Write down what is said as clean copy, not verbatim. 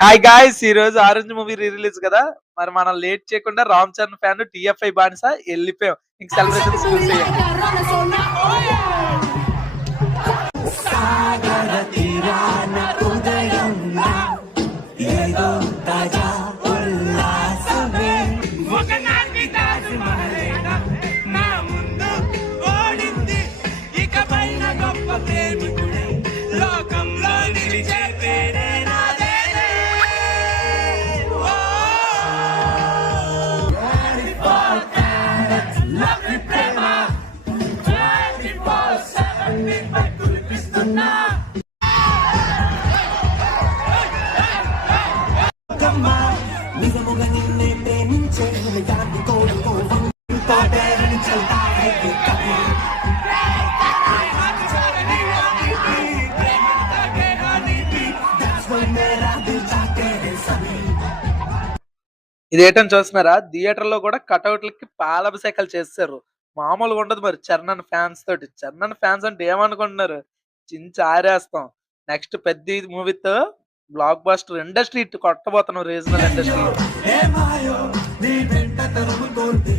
Hi guys! ఈ రోజు 'orange' movie release కదా! మరి మనం లేట్ చేయకుండా 'రామ్ చరణ్' ఫ్యాన్ 'టీఎఫ్ఐ' బానిస ఎళ్ళిపోయాం. ఇంక సెలబ్రేషన్స్ చూసేయండి. సాగర తీరాన ఉదయం ఏదో తాజా ఉల్లాసమే ఒకనాటి తాజ్ మహలేనా నా ముందు ఓడింది ఇక పైన గొప్ప ప్రేమికుడే లోకంలో నిలిచే పేరే నాదేలే ఓ లవ్లీ ప్రేమ 24/7 నీపై కురిపిస్తున్నా నిజముగా నిన్నే ప్రేమించే దాన్ని కోరుకోవడంతో పేరని చల్తా హై కవి That's why मेरा दिल चाहते हैं सभी ఇదేంటని చూస్తున్నారా? థియేటర్‌లో కూడా కటౌట్‌లకి పాలాభిషేకాలు చేసేసారు. మామూలుగా ఉండదు మరి 'చరణ్' అన్న ఫ్యాన్స్ తోటి. 'చరణ్' అన్న ఫ్యాన్స్ అంటే ఏమనుకుంటున్నారు? చించి ఆరేస్తాం. నెక్స్ట్ 'పెద్ది' మూవీతో బ్లాక్ బస్టర్ ఇండస్ట్రీ హిట్ కొట్టబోతున్నాం రీజనల్ ఇండస్ట్రీలో. ఏమాయో నీ వెంట తరుముతోంది